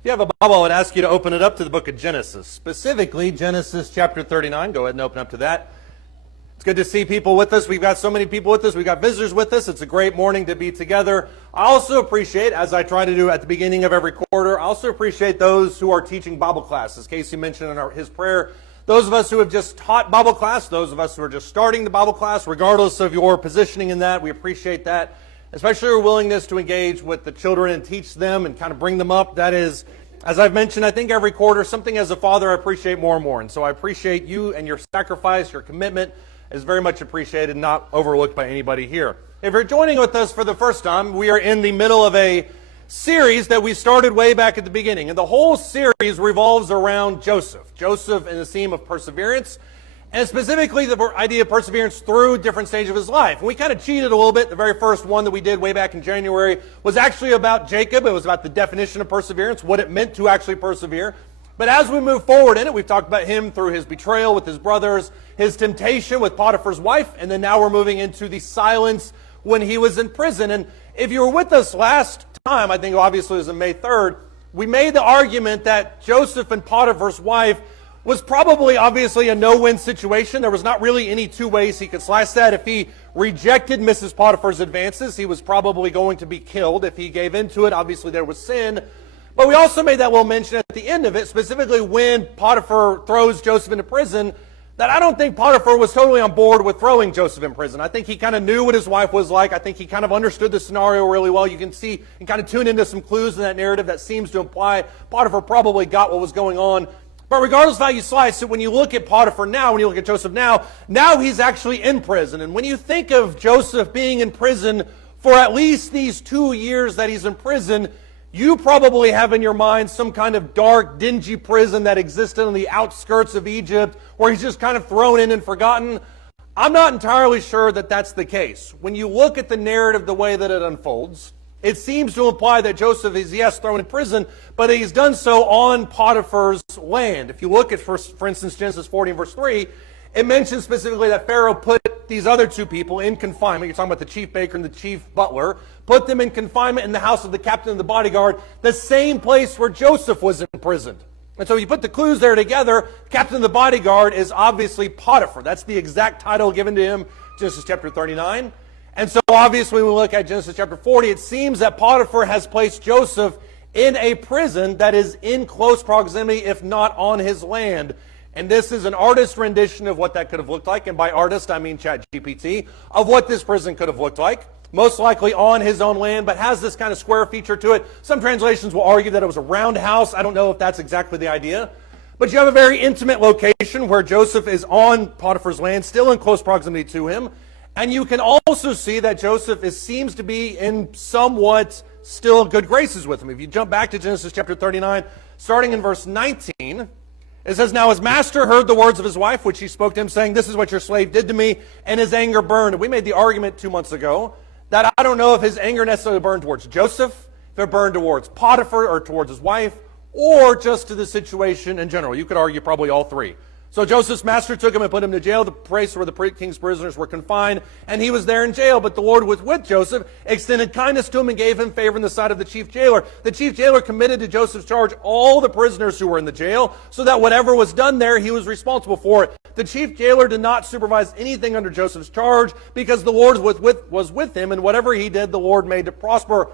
If you have a Bible, I would ask you to open it up to the book of Genesis, specifically Genesis chapter 39. Go ahead and open up to that. It's good to see people with us. We've got so many people with us. We've got visitors with us. It's a great morning to be together. I also appreciate, as I try to do at the beginning of every quarter, I also appreciate those who are teaching Bible class. As Casey mentioned in his prayer, those of us who have just taught Bible class, those of us who are just starting the Bible class, regardless of your positioning in that, we appreciate that. Especially your willingness to engage with the children and teach them and kind of bring them up. That is, as I've mentioned, I think every quarter, something as a father I appreciate more and more. And so I appreciate you and your sacrifice, your commitment is very much appreciated, not overlooked by anybody here. If you're joining with us for the first time, we are in the middle of a series that we started way back at the beginning. And the whole series revolves around Joseph. Joseph and the theme of perseverance. And specifically the idea of perseverance through different stages of his life. And we kind of cheated a little bit. The very first one that we did way back in January was actually about Jacob. It was about the definition of perseverance, what it meant to actually persevere. But as we move forward in it, we've talked about him through his betrayal with his brothers, his temptation with Potiphar's wife, and then now we're moving into the silence when he was in prison. And if you were with us last time, I think obviously it was on May 3rd, we made the argument that Joseph and Potiphar's wife was probably obviously a no-win situation. There was not really any two ways he could slice that. If he rejected Mrs. Potiphar's advances, he was probably going to be killed. If he gave into it, obviously there was sin. But we also made that little mention at the end of it, specifically when Potiphar throws Joseph into prison, that I don't think Potiphar was totally on board with throwing Joseph in prison. I think he kind of knew what his wife was like. I think he kind of understood the scenario really well. You can see and kind of tune into some clues in that narrative that seems to imply Potiphar probably got what was going on. But regardless of how you slice it, when you look at Potiphar now, when you look at Joseph now he's actually in prison. And when you think of Joseph being in prison for at least these 2 years that he's in prison, you probably have in your mind some kind of dark, dingy prison that existed on the outskirts of Egypt where he's just kind of thrown in and forgotten. I'm not entirely sure that that's the case. When you look at the narrative the way that it unfolds, it seems to imply that Joseph is, yes, thrown in prison, but he's done so on Potiphar's land. If you look at, for instance, Genesis 40 and verse 3, it mentions specifically that Pharaoh put these other two people in confinement. You're talking about the chief baker and the chief butler. Put them in confinement in the house of the captain of the bodyguard, the same place where Joseph was imprisoned. And so you put the clues there together. Captain of the bodyguard is obviously Potiphar. That's the exact title given to him, Genesis chapter 39. And so obviously when we look at Genesis chapter 40, it seems that Potiphar has placed Joseph in a prison that is in close proximity, if not on his land. And this is an artist's rendition of what that could have looked like. And by artist, I mean ChatGPT, of what this prison could have looked like. Most likely on his own land, but has this kind of square feature to it. Some translations will argue that it was a roundhouse. I don't know if that's exactly the idea. But you have a very intimate location where Joseph is on Potiphar's land, still in close proximity to him. And you can also see that Joseph seems to be in somewhat still good graces with him. If you jump back to Genesis chapter 39, starting in verse 19, it says, "Now his master heard the words of his wife, which he spoke to him, saying, 'This is what your slave did to me,' and his anger burned." And we made the argument 2 months ago that I don't know if his anger necessarily burned towards Joseph, if it burned towards Potiphar or towards his wife, or just to the situation in general. You could argue probably all three. So Joseph's master took him and put him to jail, the place where the king's prisoners were confined, and he was there in jail. But the Lord was with Joseph, extended kindness to him, and gave him favor in the sight of the chief jailer. The chief jailer committed to Joseph's charge all the prisoners who were in the jail, so that whatever was done there, he was responsible for it. The chief jailer did not supervise anything under Joseph's charge, because the Lord was with him, and whatever he did, the Lord made it prosper.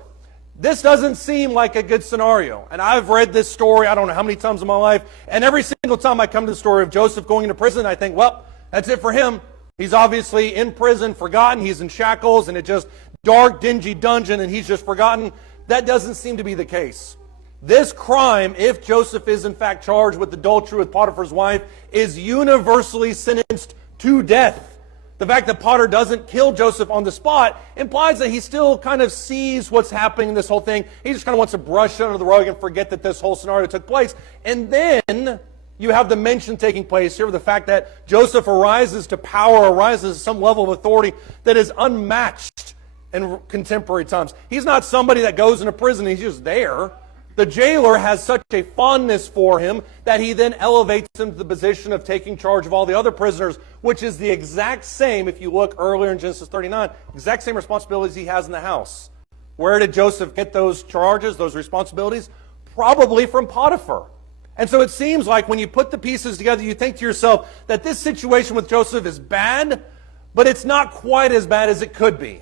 This doesn't seem like a good scenario. And I've read this story, I don't know how many times in my life, and every single time I come to the story of Joseph going into prison, I think, well, that's it for him. He's obviously in prison, forgotten, he's in shackles, and it's just dark, dingy dungeon, and he's just forgotten. That doesn't seem to be the case. This crime, if Joseph is in fact charged with adultery with Potiphar's wife, is universally sentenced to death. The fact that Potiphar doesn't kill Joseph on the spot implies that he still kind of sees what's happening in this whole thing. He just kind of wants to brush it under the rug and forget that this whole scenario took place. And then you have the mention taking place here of the fact that Joseph arises to power, arises to some level of authority that is unmatched in contemporary times. He's not somebody that goes into prison and he's just there. The jailer has such a fondness for him that he then elevates him to the position of taking charge of all the other prisoners, which is the exact same, if you look earlier in Genesis 39, exact same responsibilities he has in the house. Where did Joseph get those charges, those responsibilities? probably from Potiphar. And so it seems like when you put the pieces together, you think to yourself that this situation with Joseph is bad, but it's not quite as bad as it could be.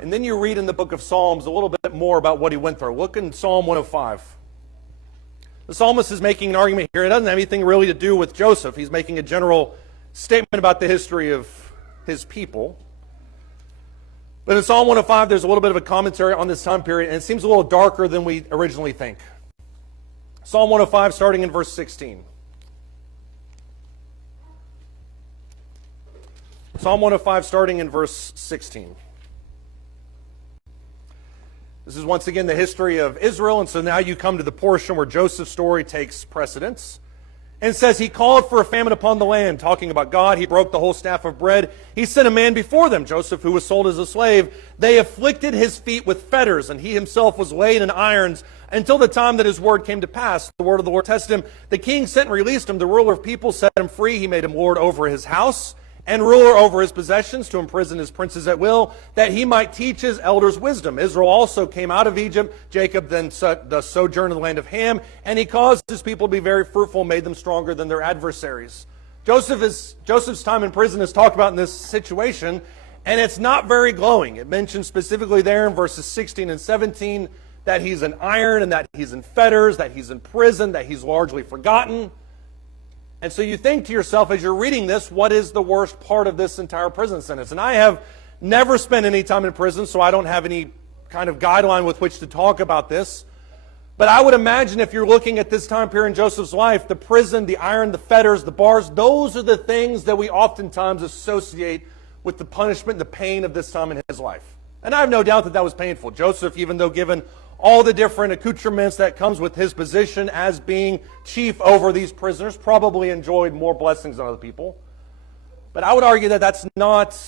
And then you read in the book of Psalms a little bit more about what he went through. Look in Psalm 105. The psalmist is making an argument here. It doesn't have anything really to do with Joseph. He's making a general statement about the history of his people. But in Psalm 105, there's a little bit of a commentary on this time period, and it seems a little darker than we originally think. Psalm 105, starting in verse 16. Psalm 105, starting in verse 16. This is once again the history of Israel, and so now you come to the portion where Joseph's story takes precedence. And it says, he called for a famine upon the land, talking about God. He broke the whole staff of bread. He sent a man before them, Joseph, who was sold as a slave. They afflicted his feet with fetters, and he himself was laid in irons until the time that his word came to pass. The word of the Lord tested him. The king sent and released him. The ruler of people set him free. He made him lord over his house and ruler over his possessions, to imprison his princes at will, that he might teach his elders wisdom. Israel also came out of Egypt. Jacob then sojourned in the land of Ham, and he caused his people to be very fruitful, made them stronger than their adversaries. Joseph's time in prison is talked about in this situation, and it's not very glowing. It mentions specifically there in verses 16 and 17 that he's in iron, and that he's in fetters, that he's in prison, that he's largely forgotten. And so you think to yourself as you're reading this, what is the worst part of this entire prison sentence? And I have never spent any time in prison, so I don't have any kind of guideline with which to talk about this. But I would imagine if you're looking at this time period in Joseph's life, the prison, the iron, the fetters, the bars, those are the things that we oftentimes associate with the punishment and the pain of this time in his life. And I have no doubt that that was painful. Joseph, even though given all the different accoutrements that comes with his position as being chief over these prisoners, probably enjoyed more blessings than other people. But I would argue that that's not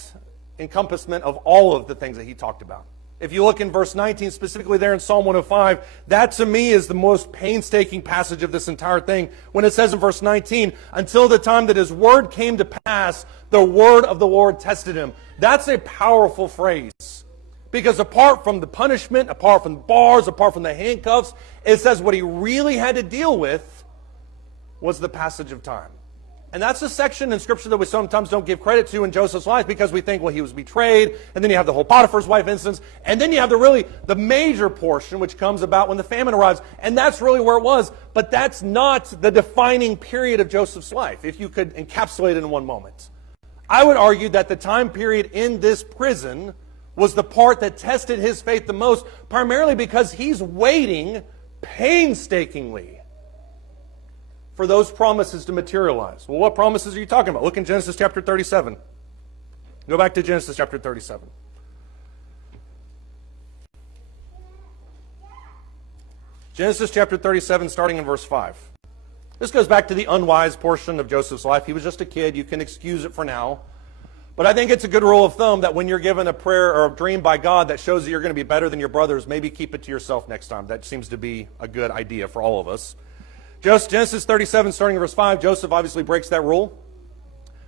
encompassment of all of the things that he talked about. If you look in verse 19, specifically there in Psalm 105, that to me is the most painstaking passage of this entire thing. When it says in verse 19, until the time that his word came to pass, the word of the Lord tested him. That's a powerful phrase. Because apart from the punishment, apart from the bars, apart from the handcuffs, it says what he really had to deal with was the passage of time. And that's a section in Scripture that we sometimes don't give credit to in Joseph's life, because we think, well, he was betrayed, and then you have the whole Potiphar's wife instance, and then you have the major portion which comes about when the famine arrives. And that's really where it was. But that's not the defining period of Joseph's life, if you could encapsulate it in one moment. I would argue that the time period in this prison was the part that tested his faith the most, primarily because he's waiting painstakingly for those promises to materialize. Well, what promises are you talking about? Look in Genesis chapter 37. Go back to Genesis chapter 37. Genesis chapter 37, starting in verse 5. This goes back to the unwise portion of Joseph's life. He was just a kid. You can excuse it for now. But I think it's a good rule of thumb that when you're given a prayer or a dream by God that shows that you're going to be better than your brothers, maybe keep it to yourself next time. That seems to be a good idea for all of us. Genesis 37, starting in verse 5, Joseph obviously breaks that rule.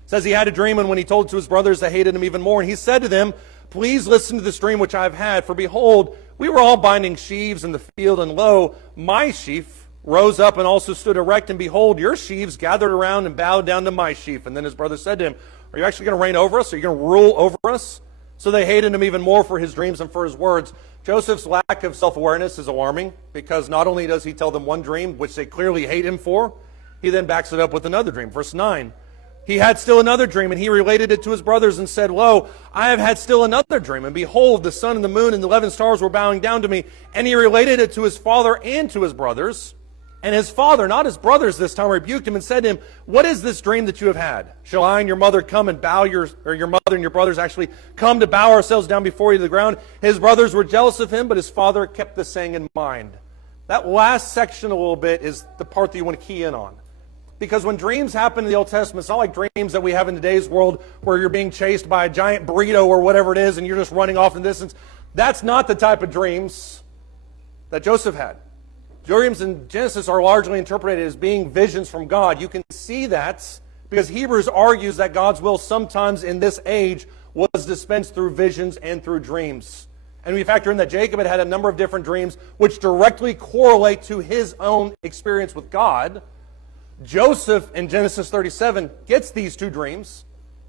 It says he had a dream, and when he told it to his brothers, they hated him even more. And he said to them, please listen to this dream which I have had. For behold, we were all binding sheaves in the field, and lo, my sheaf rose up and also stood erect, and behold, your sheaves gathered around and bowed down to my sheaf. And then his brothers said to him, are you actually going to reign over us? Are you going to rule over us? So they hated him even more for his dreams and for his words. Joseph's lack of self-awareness is alarming, because not only does he tell them one dream, which they clearly hate him for, he then backs it up with another dream. Verse 9, he had still another dream, and he related it to his brothers and said, lo, I have had still another dream, and behold, the sun and the moon and the 11 stars were bowing down to me. And he related it to his father and to his brothers. And his father, not his brothers this time, rebuked him and said to him, what is this dream that you have had? Shall I and your mother come and bow your mother and your brothers actually come to bow ourselves down before you to the ground? His brothers were jealous of him, but his father kept the saying in mind. That last section a little bit is the part that you want to key in on. Because when dreams happen in the Old Testament, it's not like dreams that we have in today's world where you're being chased by a giant burrito or whatever it is and you're just running off in the distance. That's not the type of dreams that Joseph had. Dreams in Genesis are largely interpreted as being visions from God. You can see that because Hebrews argues that God's will sometimes in this age was dispensed through visions and through dreams. And we factor in that Jacob had a number of different dreams which directly correlate to his own experience with God. Joseph in Genesis 37 gets these two dreams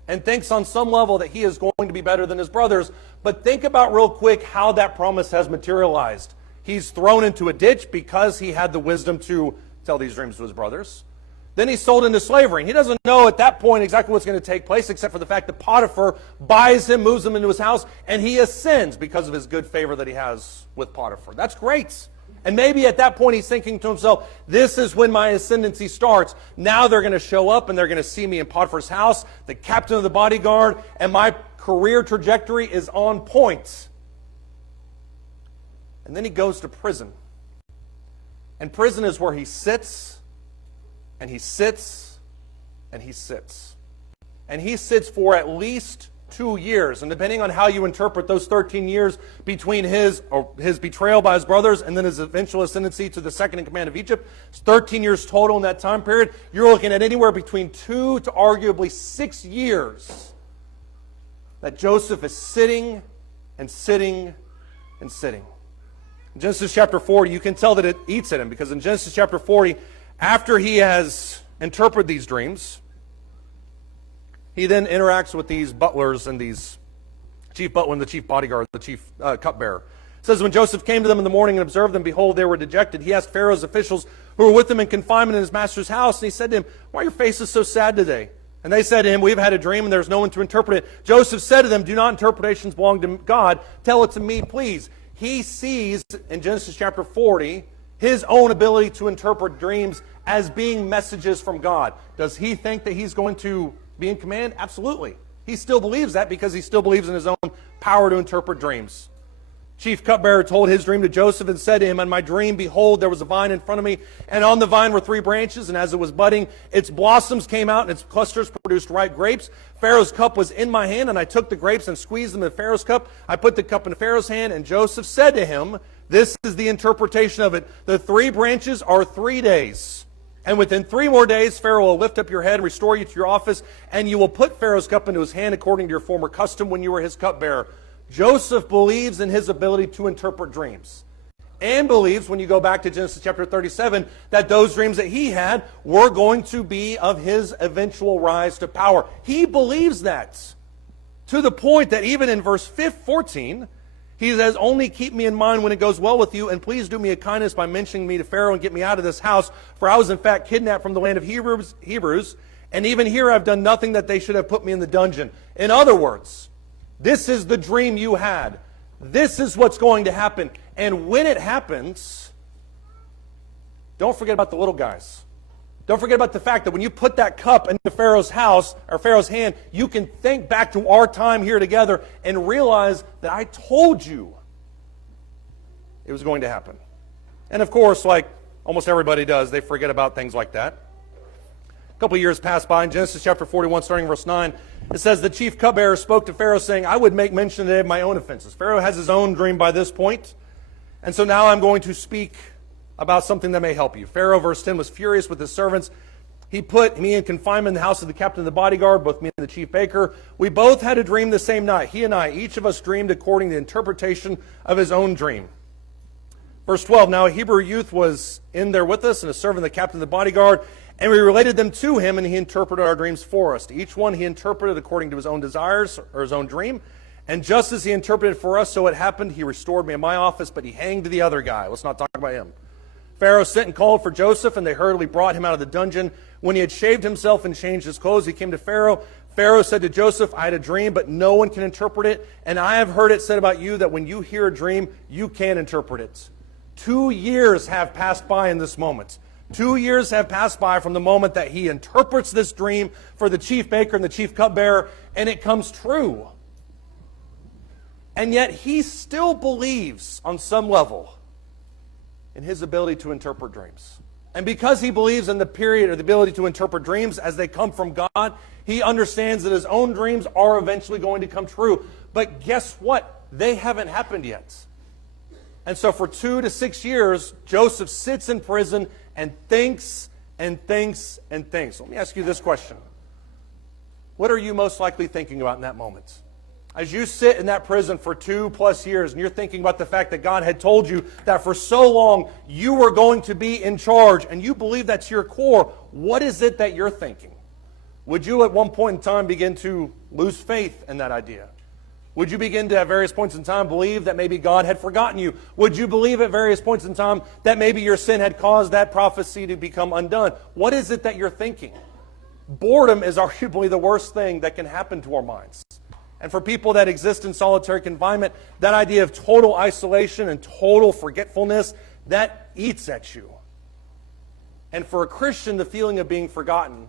and thinks on some level that he is going to be better than his brothers. But think about real quick how that promise has materialized. He's thrown into a ditch because he had the wisdom to tell these dreams to his brothers. Then he's sold into slavery. And he doesn't know at that point exactly what's going to take place, except for the fact that Potiphar buys him, moves him into his house, and he ascends because of his good favor that he has with Potiphar. That's great. And maybe at that point he's thinking to himself, this is when my ascendancy starts. Now they're going to show up and they're going to see me in Potiphar's house, the captain of the bodyguard, and my career trajectory is on point. And then he goes to prison. And prison is where he sits, and he sits, and he sits. And he sits for at least 2 years. And depending on how you interpret those 13 years between his betrayal by his brothers and then his eventual ascendancy to the second in command of Egypt, it's 13 years total in that time period. You're looking at anywhere between 2 to arguably 6 years that Joseph is sitting and sitting and sitting. In Genesis chapter 40, you can tell that it eats at him, because in Genesis chapter 40, after he has interpreted these dreams, he then interacts with these butlers and these chief butler and the chief bodyguard, the chief cupbearer. It says, when Joseph came to them in the morning and observed them, behold, they were dejected. He asked Pharaoh's officials who were with him in confinement in his master's house, and he said to him, why are your faces so sad today? And they said to him, we've had a dream and there's no one to interpret it. Joseph said to them, do not interpretations belong to God? Tell it to me, please. He sees in Genesis chapter 40 his own ability to interpret dreams as being messages from God. Does he think that he's going to be in command? Absolutely. He still believes that because he still believes in his own power to interpret dreams. Chief cupbearer told his dream to Joseph and said to him, in my dream, behold, there was a vine in front of me, and on the vine were 3 branches, and as it was budding, its blossoms came out, and its clusters produced ripe grapes. Pharaoh's cup was in my hand, and I took the grapes and squeezed them in Pharaoh's cup. I put the cup in Pharaoh's hand, and Joseph said to him, this is the interpretation of it. The 3 branches are 3 days. And within 3 more days, Pharaoh will lift up your head, restore you to your office, and you will put Pharaoh's cup into his hand according to your former custom when you were his cupbearer. Joseph believes in his ability to interpret dreams. And believes, when you go back to Genesis chapter 37, that those dreams that he had were going to be of his eventual rise to power. He believes that. To the point that even in verse 14, he says, only keep me in mind when it goes well with you, and please do me a kindness by mentioning me to Pharaoh and get me out of this house, for I was in fact kidnapped from the land of Hebrews, and even here I've done nothing that they should have put me in the dungeon. In other words, this is the dream you had. This is what's going to happen. And when it happens, don't forget about the little guys. Don't forget about the fact that when you put that cup into Pharaoh's house, or Pharaoh's hand, you can think back to our time here together and realize that I told you it was going to happen. And of course, like almost everybody does, they forget about things like that. A couple of years passed by. In Genesis chapter 41, starting verse 9, it says, the chief cupbearer spoke to Pharaoh, saying, I would make mention today of my own offenses. Pharaoh has his own dream by this point. And so now I'm going to speak about something that may help you. Pharaoh, verse 10, was furious with his servants. He put me in confinement in the house of the captain of the bodyguard, both me and the chief baker. We both had a dream the same night. He and I, each of us dreamed according to the interpretation of his own dream. Verse 12, now a Hebrew youth was in there with us, and a servant of the captain of the bodyguard, and we related them to him, and he interpreted our dreams for us. To each one he interpreted according to his own desires, or his own dream. And just as he interpreted for us, so it happened. He restored me in my office, but he hanged the other guy. Let's not talk about him. Pharaoh sent and called for Joseph, and they hurriedly brought him out of the dungeon. When he had shaved himself and changed his clothes, he came to Pharaoh. Pharaoh said to Joseph, I had a dream, but no one can interpret it. And I have heard it said about you that when you hear a dream, you can interpret it. 2 years have passed by in this moment. 2 years have passed by from the moment that he interprets this dream for the chief baker and the chief cupbearer, and it comes true. And yet he still believes on some level in his ability to interpret dreams. And because he believes in the period or the ability to interpret dreams as they come from God, he understands that his own dreams are eventually going to come true. But guess what? They haven't happened yet. And so for 2 to 6 years, Joseph sits in prison and thinks and thinks and thinks. Let me ask you this question. What are you most likely thinking about in that moment? As you sit in that prison for 2+ years and you're thinking about the fact that God had told you that for so long you were going to be in charge and you believe that's your core, what is it that you're thinking? Would you at one point in time begin to lose faith in that idea? Would you begin to at various points in time believe that maybe God had forgotten you? Would you believe at various points in time that maybe your sin had caused that prophecy to become undone? What is it that you're thinking? Boredom is arguably the worst thing that can happen to our minds. And for people that exist in solitary confinement, that idea of total isolation and total forgetfulness, that eats at you. And for a Christian, the feeling of being forgotten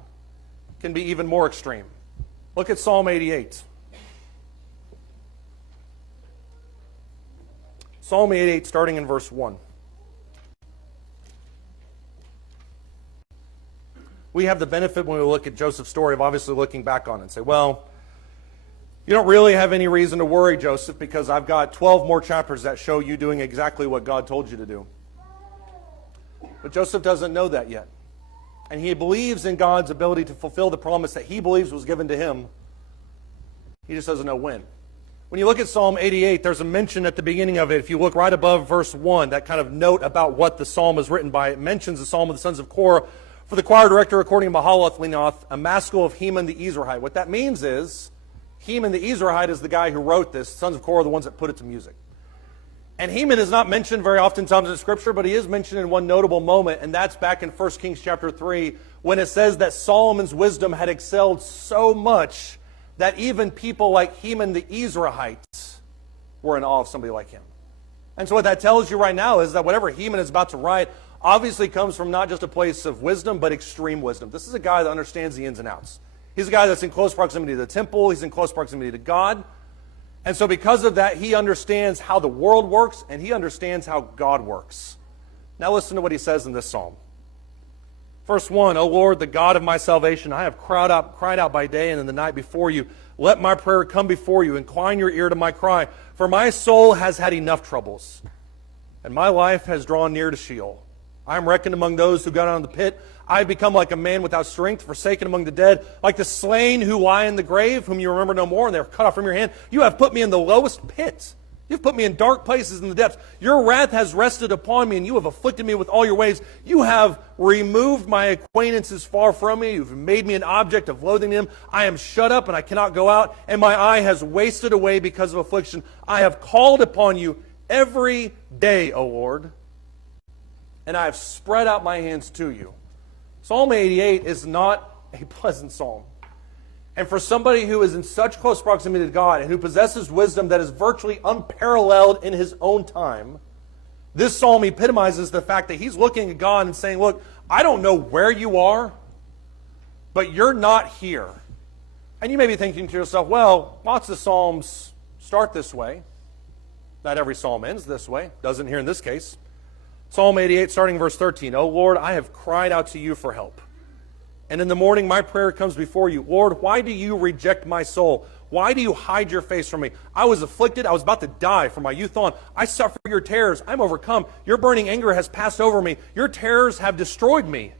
can be even more extreme. Look at Psalm 88. Psalm 88, starting in verse 1. We have the benefit when we look at Joseph's story of obviously looking back on it and say, well, you don't really have any reason to worry, Joseph, because I've got 12 more chapters that show you doing exactly what God told you to do. But Joseph doesn't know that yet. And he believes in God's ability to fulfill the promise that he believes was given to him. He just doesn't know when. When you look at Psalm 88, there's a mention at the beginning of it. If you look right above verse 1, that kind of note about what the psalm is written by, it mentions the psalm of the sons of Korah for the choir director according to Mahalath Lenoth, a maskil of Heman the Ezrahite. What that means is, Heman the Ezrahite is the guy who wrote this. Sons of Korah are the ones that put it to music. And Heman is not mentioned very often times in Scripture, but he is mentioned in one notable moment, and that's back in 1 Kings chapter 3, when it says that Solomon's wisdom had excelled so much that even people like Heman the Ezrahite were in awe of somebody like him. And so what that tells you right now is that whatever Heman is about to write obviously comes from not just a place of wisdom, but extreme wisdom. This is a guy that understands the ins and outs. He's a guy that's in close proximity to the temple. He's in close proximity to God. And so because of that, he understands how the world works, and he understands how God works. Now listen to what he says in this psalm. Verse 1, O Lord, the God of my salvation, I have cried out by day and in the night before you. Let my prayer come before you. Incline your ear to my cry. For my soul has had enough troubles, and my life has drawn near to Sheol. I am reckoned among those who got out of the pit. I have become like a man without strength, forsaken among the dead, like the slain who lie in the grave, whom you remember no more, and they are cut off from your hand. You have put me in the lowest pit. You've put me in dark places in the depths. Your wrath has rested upon me, and you have afflicted me with all your ways. You have removed my acquaintances far from me. You've made me an object of loathing them. I am shut up, and I cannot go out, and my eye has wasted away because of affliction. I have called upon you every day, O Lord, and I have spread out my hands to you. Psalm 88 is not a pleasant psalm. And for somebody who is in such close proximity to God and who possesses wisdom that is virtually unparalleled in his own time, this psalm epitomizes the fact that he's looking at God and saying, look, I don't know where you are, but you're not here. And you may be thinking to yourself, well, lots of psalms start this way. Not every psalm ends this way. Doesn't here in this case. Psalm 88, starting verse 13. O Lord, I have cried out to you for help. And in the morning my prayer comes before you. Lord, why do you reject my soul? Why do you hide your face from me? I was afflicted. I was about to die from my youth on. I suffer your terrors. I'm overcome. Your burning anger has passed over me. Your terrors have destroyed me.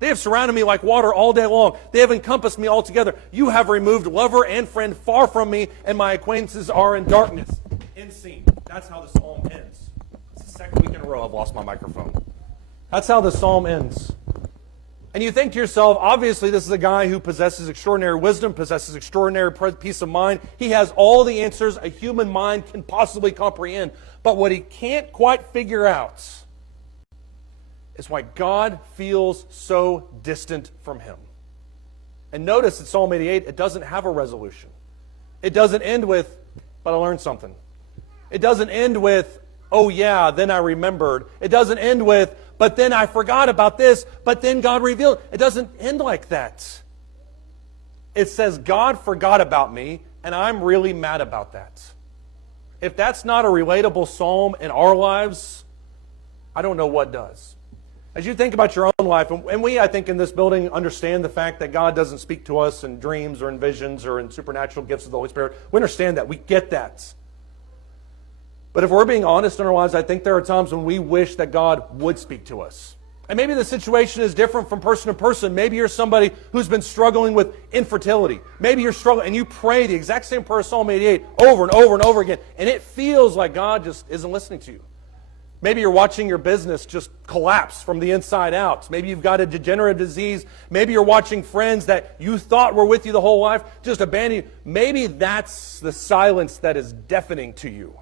They have surrounded me like water all day long. They have encompassed me altogether. You have removed lover and friend far from me, and my acquaintances are in darkness. End scene. That's how the psalm ends. It's the second week in a row I've lost my microphone. That's how the psalm ends. And you think to yourself, obviously this is a guy who possesses extraordinary wisdom, possesses extraordinary peace of mind. He has all the answers a human mind can possibly comprehend. But what he can't quite figure out is why God feels so distant from him. And notice in Psalm 88, it doesn't have a resolution. It doesn't end with, but I learned something. It doesn't end with, oh yeah, then I remembered. It doesn't end with, but then I forgot about this, but then God revealed. It doesn't end like that. It says, God forgot about me, and I'm really mad about that. If that's not a relatable psalm in our lives, I don't know what does. As you think about your own life, and we, I think, in this building understand the fact that God doesn't speak to us in dreams or in visions or in supernatural gifts of the Holy Spirit. We understand that. We get that. But if we're being honest in our lives, I think there are times when we wish that God would speak to us. And maybe the situation is different from person to person. Maybe you're somebody who's been struggling with infertility. Maybe you're struggling and you pray the exact same prayer, Psalm 88, over and over and over again, and it feels like God just isn't listening to you. Maybe you're watching your business just collapse from the inside out. Maybe you've got a degenerative disease. Maybe you're watching friends that you thought were with you the whole life just abandon you. Maybe that's the silence that is deafening to you.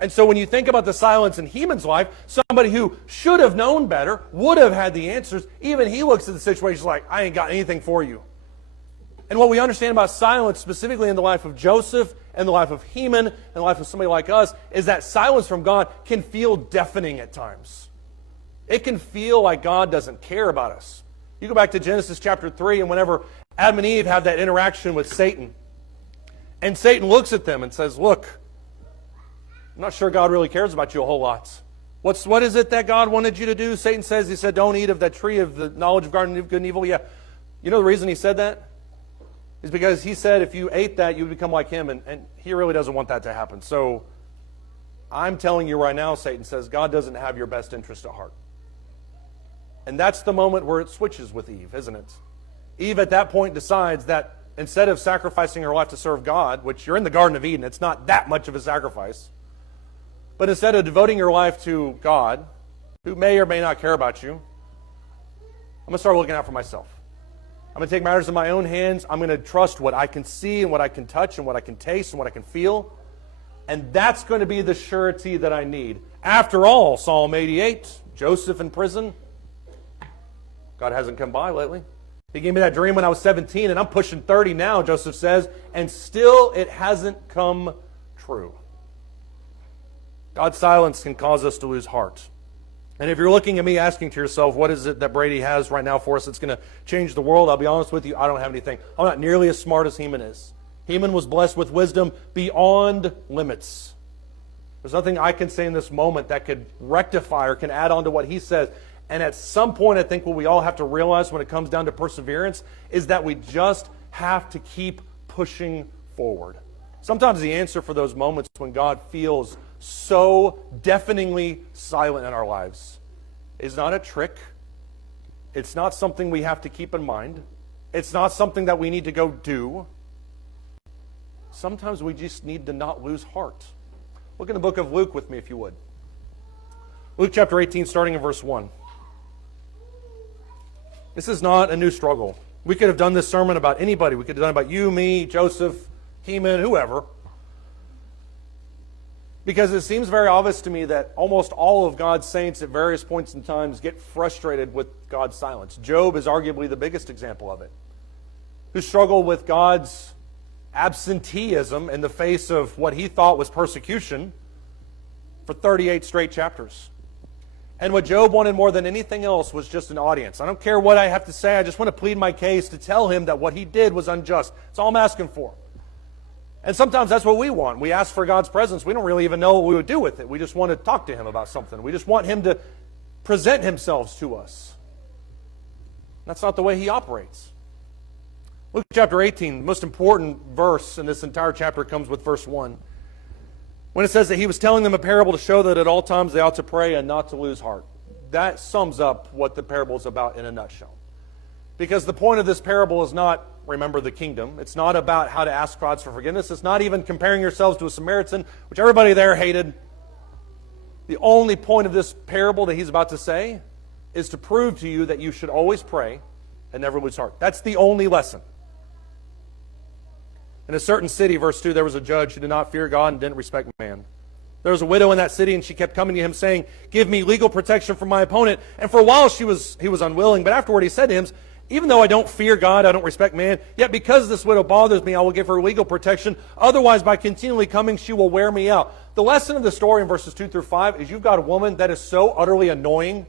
And so when you think about the silence in Heman's life, somebody who should have known better, would have had the answers, even he looks at the situation like, I ain't got anything for you. And what we understand about silence, specifically in the life of Joseph and the life of Heman and the life of somebody like us, is that silence from God can feel deafening at times. It can feel like God doesn't care about us. You go back to Genesis chapter 3, and whenever Adam and Eve have that interaction with Satan, and Satan looks at them and says, look, I'm not sure God really cares about you a whole lot. What is it that God wanted you to do? Satan says, he said, don't eat of that tree of the knowledge of good and evil. Yeah. You know the reason he said that? Is because he said if you ate that, you would become like him, and he really doesn't want that to happen. So I'm telling you right now, Satan says, God doesn't have your best interest at heart. And that's the moment where it switches with Eve, isn't it? Eve at that point decides that instead of sacrificing her life to serve God, which you're in the Garden of Eden, it's not that much of a sacrifice, but instead of devoting your life to God, who may or may not care about you, I'm going to start looking out for myself. I'm going to take matters in my own hands. I'm going to trust what I can see and what I can touch and what I can taste and what I can feel. And that's going to be the surety that I need. After all, Psalm 88, Joseph in prison, God hasn't come by lately. He gave me that dream when I was 17, and I'm pushing 30 now, Joseph says, and still it hasn't come true. God's silence can cause us to lose heart. And if you're looking at me asking to yourself, what is it that Brady has right now for us that's going to change the world? I'll be honest with you, I don't have anything. I'm not nearly as smart as Heman is. Heman was blessed with wisdom beyond limits. There's nothing I can say in this moment that could rectify or can add on to what he says. And at some point, I think what we all have to realize when it comes down to perseverance is that we just have to keep pushing forward. Sometimes the answer for those moments when God feels so deafeningly silent in our lives is not a trick. It's not something we have to keep in mind. It's not something that we need to go do. Sometimes we just need to not lose heart. Look in the book of Luke with me, if you would. Luke chapter 18, starting in verse 1. This is not a new struggle. We could have done this sermon about anybody. We could have done it about you, me, Joseph, Heman, whoever. Because it seems very obvious to me that almost all of God's saints at various points in times get frustrated with God's silence. Job is arguably the biggest example of it, who struggled with God's absenteeism in the face of what he thought was persecution for 38 straight chapters. And what Job wanted more than anything else was just an audience. I don't care what I have to say. I just want to plead my case to tell him that what he did was unjust. That's all I'm asking for. And sometimes that's what we want. We ask for God's presence. We don't really even know what we would do with it. We just want to talk to him about something. We just want him to present himself to us. That's not the way he operates. Luke chapter 18, the most important verse in this entire chapter comes with verse 1. When it says that he was telling them a parable to show that at all times they ought to pray and not to lose heart. That sums up what the parable is about in a nutshell. Because the point of this parable is not remember the kingdom. It's not about how to ask God for forgiveness. It's not even comparing yourselves to a Samaritan, which everybody there hated. The only point of this parable that he's about to say is to prove to you that you should always pray and never lose heart. That's the only lesson. In a certain city, verse 2, there was a judge who did not fear God and didn't respect man. There was a widow in that city, and she kept coming to him saying, give me legal protection from my opponent. And for a while he was unwilling, but afterward he said to him, even though I don't fear God, I don't respect man, yet because this widow bothers me, I will give her legal protection. Otherwise, by continually coming, she will wear me out. The lesson of the story in verses 2 through 5 is you've got a woman that is so utterly annoying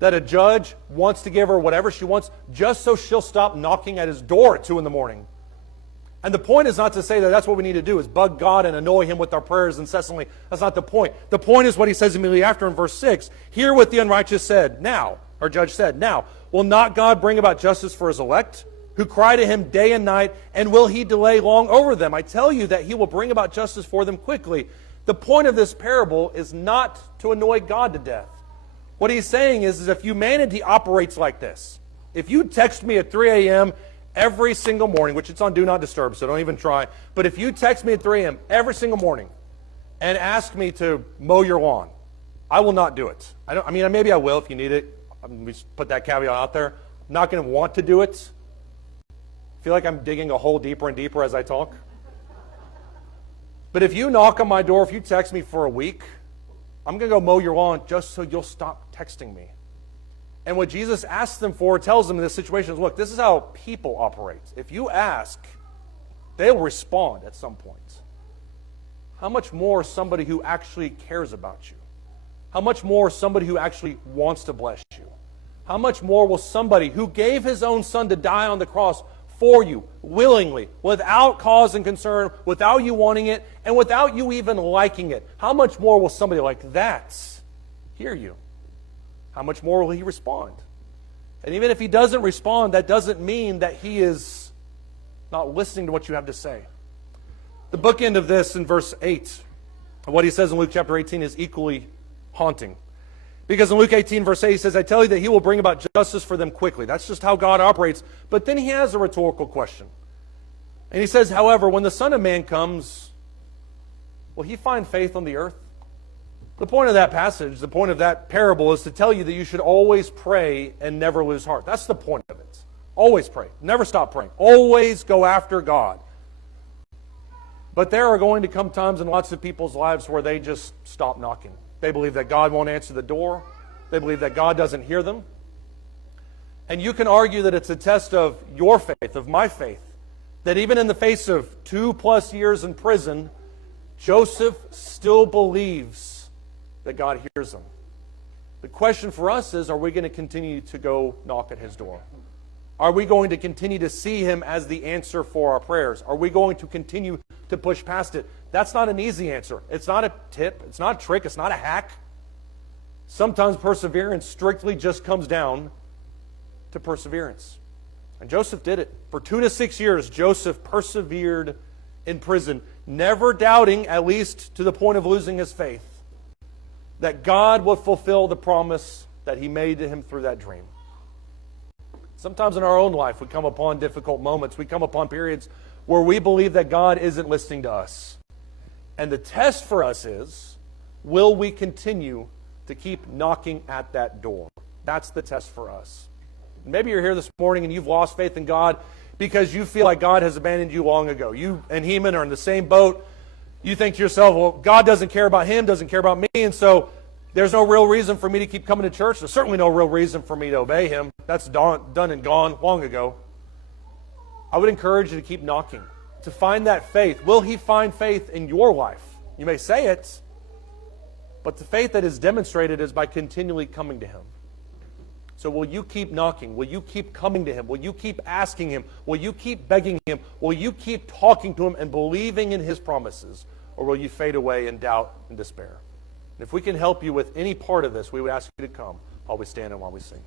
that a judge wants to give her whatever she wants just so she'll stop knocking at his door at 2 in the morning. And the point is not to say that that's what we need to do, is bug God and annoy him with our prayers incessantly. That's not the point. The point is what he says immediately after in verse 6. Hear what the unrighteous said now, or judge said, now, will not God bring about justice for his elect, who cry to him day and night, and will he delay long over them? I tell you that he will bring about justice for them quickly. The point of this parable is not to annoy God to death. What he's saying is if humanity operates like this, if you text me at 3 a.m. every single morning, which it's on Do Not Disturb, so don't even try, but if you text me at 3 a.m. every single morning and ask me to mow your lawn, I will not do it. I mean, maybe I will if you need it. We just put that caveat out there. I'm not going to want to do it. I feel like I'm digging a hole deeper and deeper as I talk. But if you knock on my door, if you text me for a week, I'm going to go mow your lawn just so you'll stop texting me. And what Jesus asks them for, tells them in this situation is, look, this is how people operate. If you ask, they'll respond at some point. How much more somebody who actually cares about you? How much more somebody who actually wants to bless you? How much more will somebody who gave his own son to die on the cross for you, willingly, without cause and concern, without you wanting it, and without you even liking it, how much more will somebody like that hear you? How much more will he respond? And even if he doesn't respond, that doesn't mean that he is not listening to what you have to say. The bookend of this in verse 8, of what he says in Luke chapter 18, is equally haunting. Because in Luke 18, verse 8, he says, I tell you that he will bring about justice for them quickly. That's just how God operates. But then he has a rhetorical question. And he says, however, when the Son of Man comes, will he find faith on the earth? The point of that passage, the point of that parable is to tell you that you should always pray and never lose heart. That's the point of it. Always pray. Never stop praying. Always go after God. But there are going to come times in lots of people's lives where they just stop knocking. They believe that God won't answer the door. They believe that God doesn't hear them. And you can argue that it's a test of your faith, of my faith, that even in the face of 2+ years in prison, Joseph still believes that God hears him. The question for us is, are we going to continue to go knock at his door? Are we going to continue to see him as the answer for our prayers? Are we going to continue to push past it? That's not an easy answer. It's not a tip. It's not a trick. It's not a hack. Sometimes perseverance strictly just comes down to perseverance. And Joseph did it. For 2 to 6 years, Joseph persevered in prison, never doubting, at least to the point of losing his faith, that God would fulfill the promise that he made to him through that dream. Sometimes in our own life, we come upon difficult moments. We come upon periods where we believe that God isn't listening to us. And the test for us is, will we continue to keep knocking at that door? That's the test for us. Maybe you're here this morning and you've lost faith in God because you feel like God has abandoned you long ago. You and Heman are in the same boat. You think to yourself, well, God doesn't care about him, doesn't care about me, and so there's no real reason for me to keep coming to church. There's certainly no real reason for me to obey him. That's done and gone long ago. I would encourage you to keep knocking, to find that faith. Will he find faith in your life? You may say it, but the faith that is demonstrated is by continually coming to him. So will you keep knocking? Will you keep coming to him? Will you keep asking him? Will you keep begging him? Will you keep talking to him and believing in his promises? Or will you fade away in doubt and despair? And if we can help you with any part of this, we would ask you to come while we stand and while we sing.